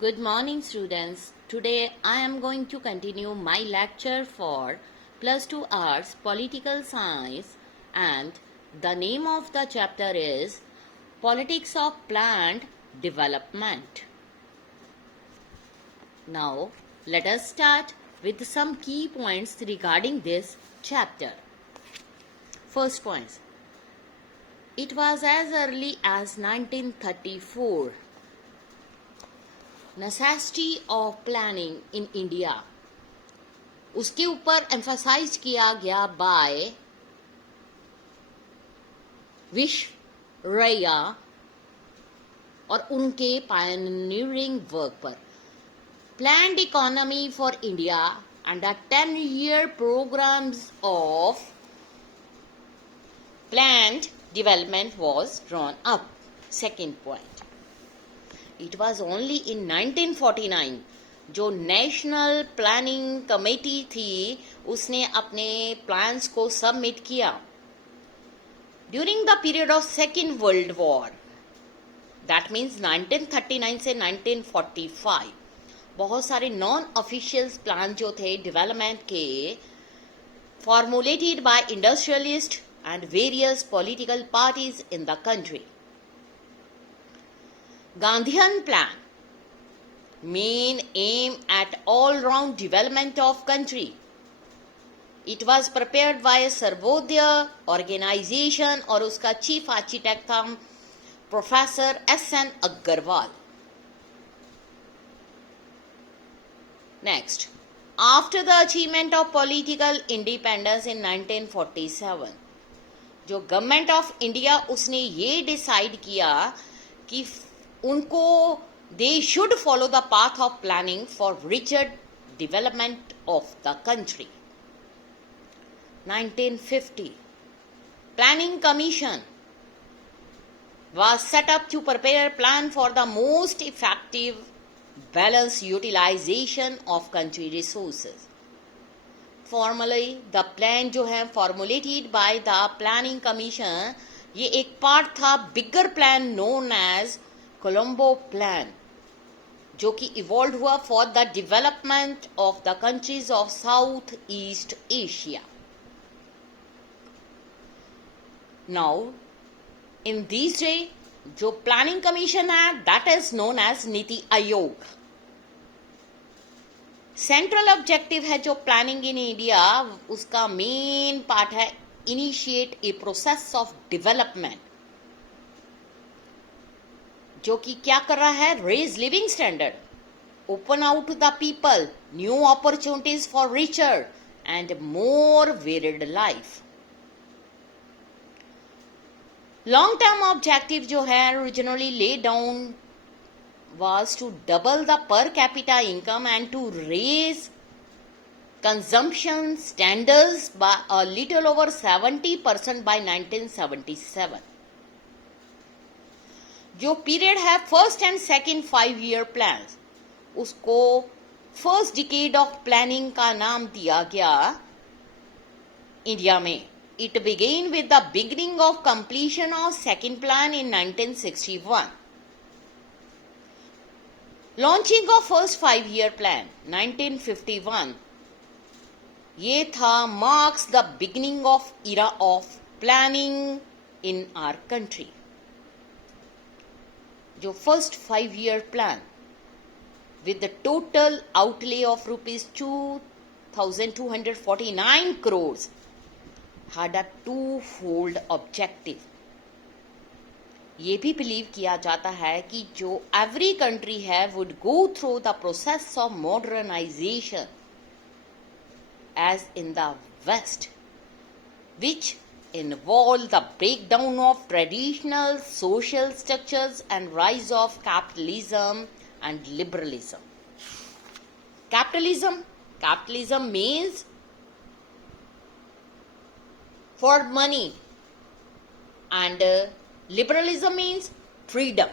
Good morning, students. Today I am going to continue my lecture for Plus 2 Arts Political Science, and the name of the chapter is Politics of Planned Development. Now, let us start with some key points regarding this chapter. First point. It was as early as 1934. Necessity of planning in India, उसके ऊपर emphasise किया गया bye Visvesvaraya और उनके pioneering work पर planned economy for India and the 10-year programs of planned development was drawn up. Second point. It was only in 1949 जो national planning committee थी उसने अपने प्लान्स को सबमिट किया. During the period of second world war, that means 1939 से 1945, बहुत सारे non official plan जो थे डेवलपमेंट के formulated bye industrialist and various political parties in the country. Gandhian plan, main aim at all-round development of country. It was prepared by Sarvodaya organization और उसका chief architect था professor S.N. Agarwal. Next, after the achievement of political independence in 1947, जो government of India उसने ये decide किया कि उनको they should follow the path of planning for richer development of the country. 1950 planning commission was set up to prepare plan for the most effective balanced utilization of country resources. Formally the plan जो है formulated by the planning commission, ये एक part था bigger plan known as Colombo plan, जो कि evolve हुआ for the development of the countries of South East Asia. Now in this day जो planning commission है that is known as NITI Aayog. Central objective है जो प्लानिंग इन इंडिया, उसका main part है initiate a process of development, जो कि क्या कर रहा है, raise living standard, open out to the people new opportunities for richer and more varied life. Long term objective जो है originally lay down was to double the per capita income and to raise consumption standards by a little over 70% by 1977. जो period है first and second 5-year plan, उसको first decade of planning का नाम दिया गया India में. It began with the beginning of completion of second plan in 1961. Launching of first 5-year plan 1951, ये था marks the beginning of era of planning in our country. जो first 5-year plan with the total outlay of rupees 2,249 crores had a two-fold objective. ये भी believe किया जाता है कि जो एवरी कंट्री है would go through the process of modernization as in the west, which involve the breakdown of traditional social structures and rise of capitalism and liberalism. Capitalism means for money, and liberalism means freedom.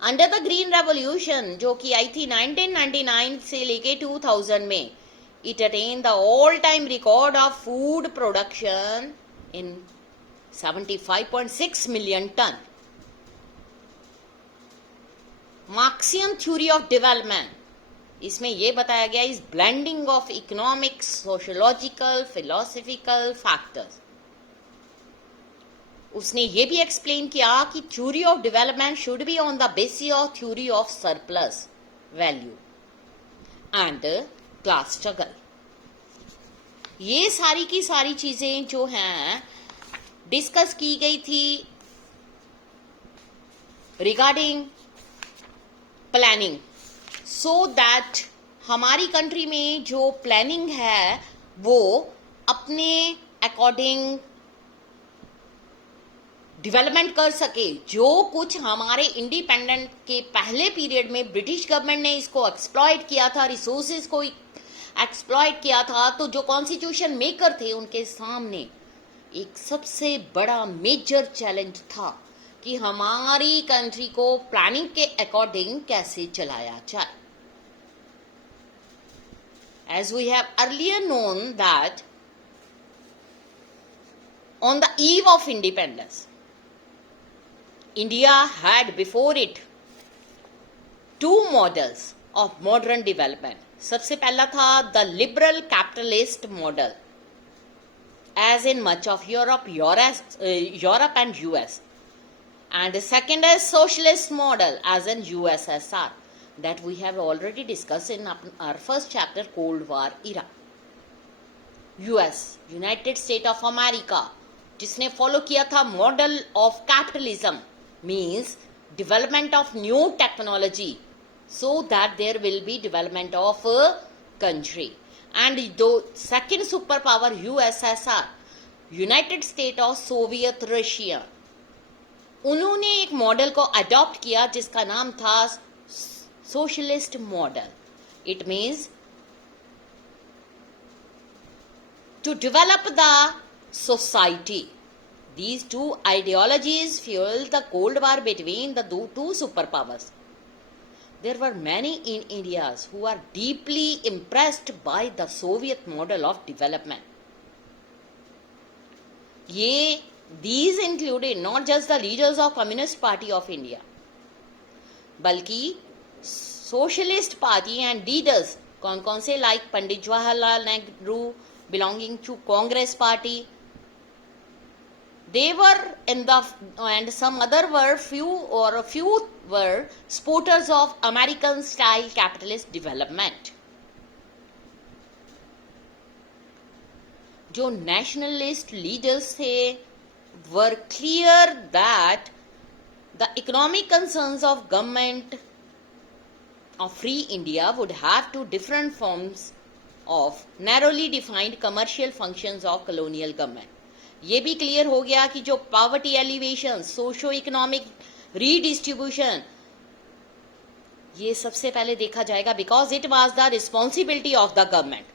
Under the Green Revolution जो कि आई थी 1999 से लेके 2000 में, it attained the all-time record of food production in 75.6 million ton. Marxian theory of development, इसमें यह बताया गया is blending of economics, sociological, philosophical factors. उसने ये भी एक्सप्लेन किया कि theory of development should be on the basis of theory of surplus value and class struggle. ये सारी की सारी चीजें जो हैं डिस्कस की गई थी रिगार्डिंग प्लानिंग, सो दैट हमारी कंट्री में जो प्लानिंग है वो अपने अकॉर्डिंग डेवलपमेंट कर सके। जो कुछ हमारे इंडिपेंडेंट के पहले पीरियड में ब्रिटिश गवर्नमेंट ने इसको एक्सप्लॉइट किया था, रिसोर्सेज को एक्सप्लॉइट किया था, तो जो कॉन्स्टिट्यूशन मेकर थे उनके सामने एक सबसे बड़ा मेजर चैलेंज था कि हमारी कंट्री को प्लानिंग के अकॉर्डिंग कैसे चलाया जाए। As we have earlier known that on the eve of independence, India had before it two models of modern development. सबसे पहला था the liberal capitalist model, as in much of Europe and US, and the second is socialist model, as in USSR, that we have already discussed in our first chapter, Cold War era. US, United States of America, जिसने follow किया था model of capitalism, means development of new technology so that there will be development of a country. And the second superpower USSR, United States of Soviet Russia, उन्होंने एक model को adopt किया जिसका नाम था socialist model. It means to develop the society. These two ideologies fueled the Cold War between the two superpowers. There were many in India who are deeply impressed by the Soviet model of development. These included not just the leaders of Communist Party of India, बल्कि Socialist Party and leaders कौन से like Pandit Jawaharlal Nehru belonging to Congress Party. They were in the and some other were few were supporters of American style capitalist development. जो nationalist leaders थे were clear that the economic concerns of government of free India would have two different forms of narrowly defined commercial functions of colonial government. ये भी clear हो गया कि जो poverty alleviation, socio economic redistribution, ये सबसे पहले देखा जाएगा because it was the responsibility of the government.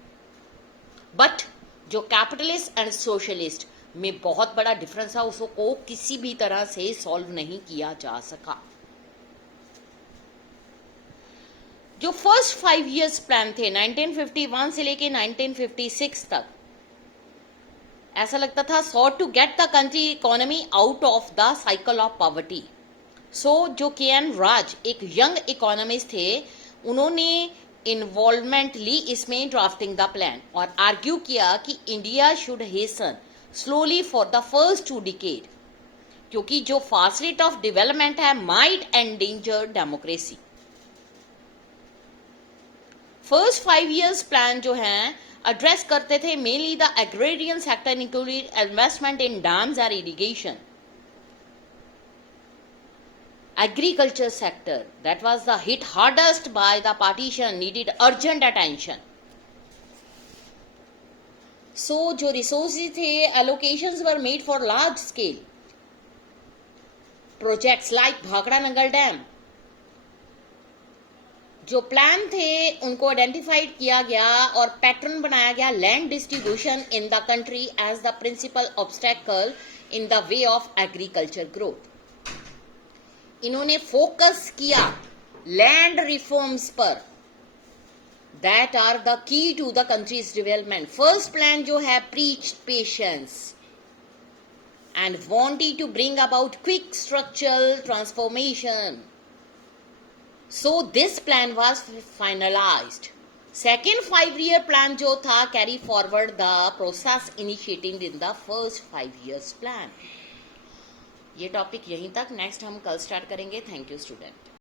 But जो कैपिटलिस्ट एंड सोशलिस्ट में बहुत बड़ा डिफरेंस है, उसको किसी भी तरह से सॉल्व नहीं किया जा सका. जो फर्स्ट 5 years प्लान थे 1951 से लेके 1956 तक, ऐसा लगता था sought to get the country economy out of the cycle of poverty. So जो KN राज एक यंग इकोनॉमिस्ट थे, उन्होंने इन्वॉल्वमेंट ली इसमें ड्राफ्टिंग द प्लान और आर्ग्यू किया कि India should hasten slowly for the first 2 decades, क्योंकि जो फास्ट रेट ऑफ डेवलपमेंट है might endanger democracy. First 5 years plan जो है एड्रेस करते थे mainly the agrarian sector, including investment in dams और irrigation. Agriculture sector that was the hit hardest by the partition needed urgent attention. So जो resources थे, allocations were made for large scale projects like Bhakra Nangal dam. जो plan थे उनको identified किया गया और pattern बनाया गया land distribution in the country as the principal obstacle in the way of agriculture growth. इन्होंने फोकस किया लैंड रिफॉर्म्स पर that are the key to the country's development. First plan जो है preach patience and wanted to bring about quick structural transformation. So this plan was finalized. Second 5-year plan जो था carry forward the process initiated in the first 5 years plan. ये topic यहीं तक, next हम कल start करेंगे. Thank you student.